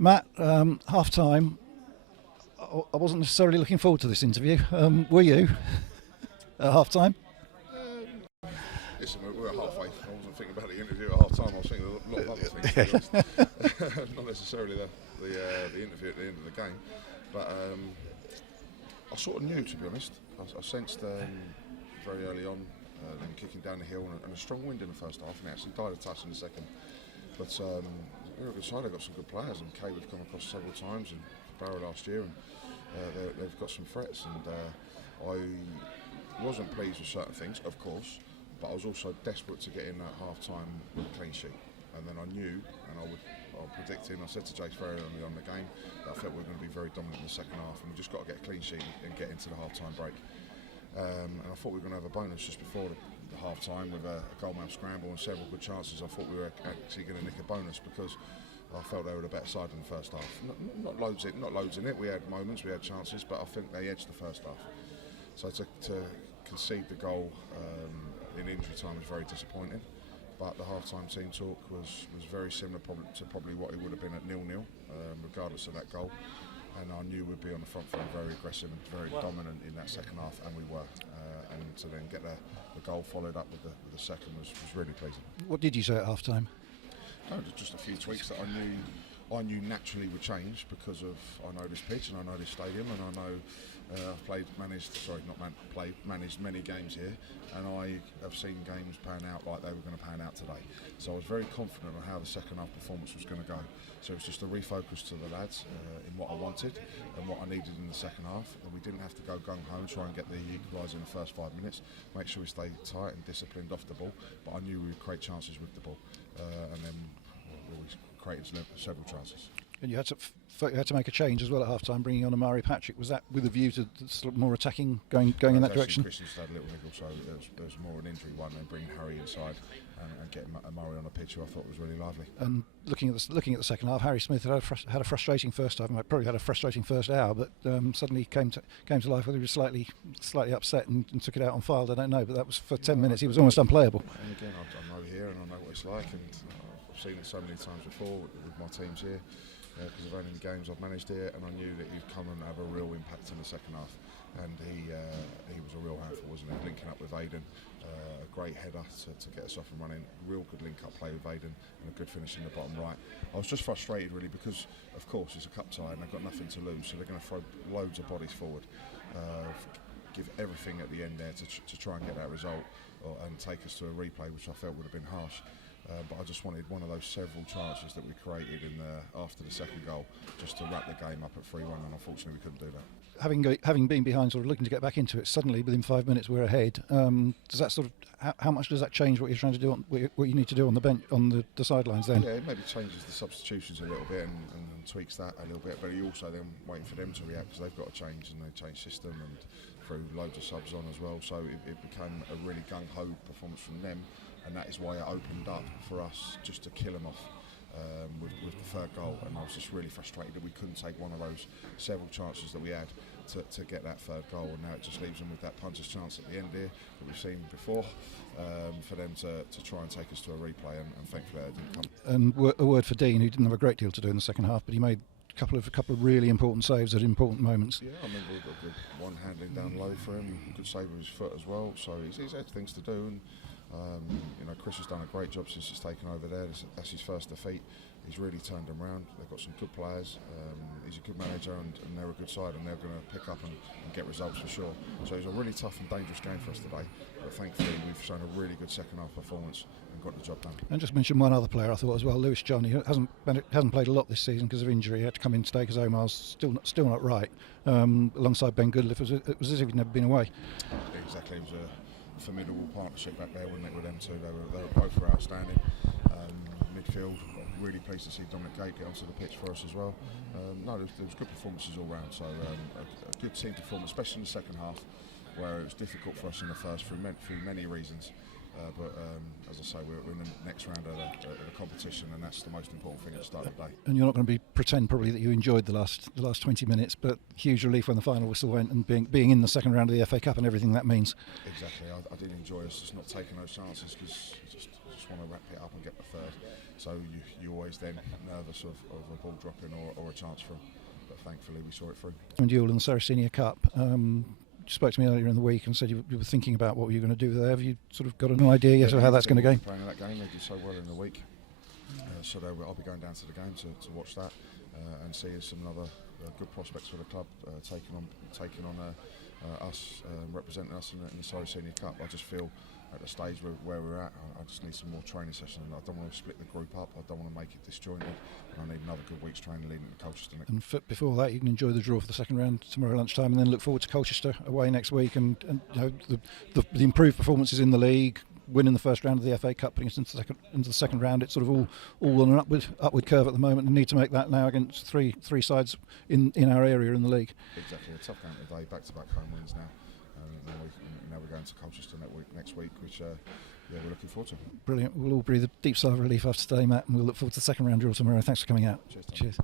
Matt, half time. I wasn't necessarily looking forward to this interview. Were you at half time? Listen, we're halfway. I wasn't thinking about the interview at half time. I was thinking a lot of other things, to be honest. Not necessarily the interview at the end of the game. But I sort of knew, to be honest. I sensed very early on them kicking down the hill and a strong wind in the first half, and it actually died a touch in the second. But they're a good side. They've got some good players, and Kay we've come across several times, and Barrow last year, and they've got some threats. And I wasn't pleased with certain things, of course, but I was also desperate to get in that half-time with a clean sheet. And then I knew, and I predicted, and I said to Jace very early on in the game, that I felt we were going to be very dominant in the second half, and we just got to get a clean sheet and get into the half-time break. And I thought we were going to have a bonus just before the half-time with a goalmouth scramble and several good chances. I thought we were actually going to nick a bonus because I felt they were the better side in the first half. Not loads in it. We had moments, we had chances, but I think they edged the first half. So to concede the goal in injury time was very disappointing. But the half-time team talk was very similar to probably what it would have been at 0-0, regardless of that goal. And I knew we'd be on the front foot, very aggressive and very dominant in that second half, and we were. And to then get the goal followed up with the second was really pleasing. What did you say at half time? No, just a few tweaks that I knew naturally would change because of I know this pitch and I know this stadium, and I know I've managed many games here, and I have seen games pan out like they were going to pan out today. So I was very confident on how the second half performance was going to go. So it was just a refocus to the lads in what I wanted and what I needed in the second half, and we didn't have to go gung-ho and try and get the equaliser in the first 5 minutes. Make sure we stayed tight and disciplined off the ball, but I knew we would create chances with the ball, and then we created several chances. And you had to make a change as well at half time, bringing on Amari Patrick. Was that with a view to sort of more attacking, going in that direction? Christian had a little niggle, so there was more an injury one, and bringing Harry inside and getting Amari on the pitch, who I thought was really lively. And looking at the second half, Harry Smith had a frustrating first half. Probably had a frustrating first hour, but suddenly came to life. Whether he was slightly upset and took it out on Fylde, I don't know. But that was for 10 minutes. He was almost unplayable. And again, I know here, and I know what it's like, and I've seen it so many times before with my teams here. Because of only the games I've managed here, and I knew that he'd come and have a real impact in the second half, and he was a real handful, wasn't he? Linking up with Aiden, a great header to get us off and running, real good link-up play with Aiden, and a good finish in the bottom right. I was just frustrated really because, of course, it's a cup tie and they've got nothing to lose, so they're going to throw loads of bodies forward, give everything at the end there to try and get that result, and take us to a replay, which I felt would have been harsh. But I just wanted one of those several chances that we created after the second goal, just to wrap the game up at 3-1, and unfortunately we couldn't do that. Having been behind, sort of looking to get back into it, suddenly within 5 minutes we're ahead. Does that sort of how much does that change what you're trying to do, what you need to do on the bench, on the sidelines then? Yeah, it maybe changes the substitutions a little bit and tweaks that a little bit, but you also then waiting for them to react because they've got to change, and they change system and threw loads of subs on as well. So it became a really gung-ho performance from them. And that is why it opened up for us just to kill them off with the third goal. And I was just really frustrated that we couldn't take one of those several chances that we had to get that third goal. And now it just leaves them with that puncher's chance at the end here that we've seen before, for them to try and take us to a replay. And thankfully that didn't come. And a word for Dean, who didn't have a great deal to do in the second half, but he made a couple of really important saves at important moments. Yeah, I remember we got a good one handling down low for him, good save with his foot as well. So he's had things to do. And Chris has done a great job since he's taken over there. That's his first defeat. He's really turned them around. They've got some good players. He's a good manager, and they're a good side, and they're going to pick up and get results for sure. So it was a really tough and dangerous game for us today. But thankfully, we've shown a really good second half performance and got the job done. And just mention one other player I thought as well, Lewis John. He hasn't played a lot this season because of injury. He had to come in today because Omar's still not right. Alongside Ben Goodliff, it was as if he'd never been away. Exactly, it was a formidable partnership back there when they were them two. They were both outstanding. Midfield, really pleased to see Dominic Gate get onto the pitch for us as well. There was good performances all round. So a good team performance, especially in the second half, where it was difficult for us in the first through many reasons. But as I say, we're in the next round of the competition, and that's the most important thing at the start of the day. And you're not going to pretend probably that you enjoyed the last 20 minutes, but huge relief when the final whistle went, and being in the second round of the FA Cup and everything that means. Exactly, I did enjoy us just not taking those chances, because you just want to wrap it up and get the third. So you always then nervous of a ball dropping or a chance from. But thankfully we saw it through. And Duel in the Saracenia Cup. You spoke to me earlier in the week and said you were thinking about what you were going to do there. Have you sort of got an idea yet of how that's going to go? Playing that game, they did so well in the week, so I'll be going down to the game to watch that and see some other good prospects for the club taking on us, representing us in the Saracenia Cup. I just feel at the stage where we're at, I just need some more training sessions. I don't want to split the group up. I don't want to make it disjointed. And I need another good week's training leading to Colchester. And before that, you can enjoy the draw for the second round tomorrow lunchtime, and then look forward to Colchester away next week. And you know, the improved performances in the league, winning the first round of the FA Cup, putting us into the second round. It's sort of all on an upward curve at the moment, and need to make that now against three sides in our area in the league. Exactly, a tough game today. Back-to-back home wins now. Now we're going to Colchester next week, which we're looking forward to. Brilliant. We'll all breathe a deep sigh of relief after today, Matt, and we'll look forward to the second round draw tomorrow. Thanks for coming out. Cheers. Cheers.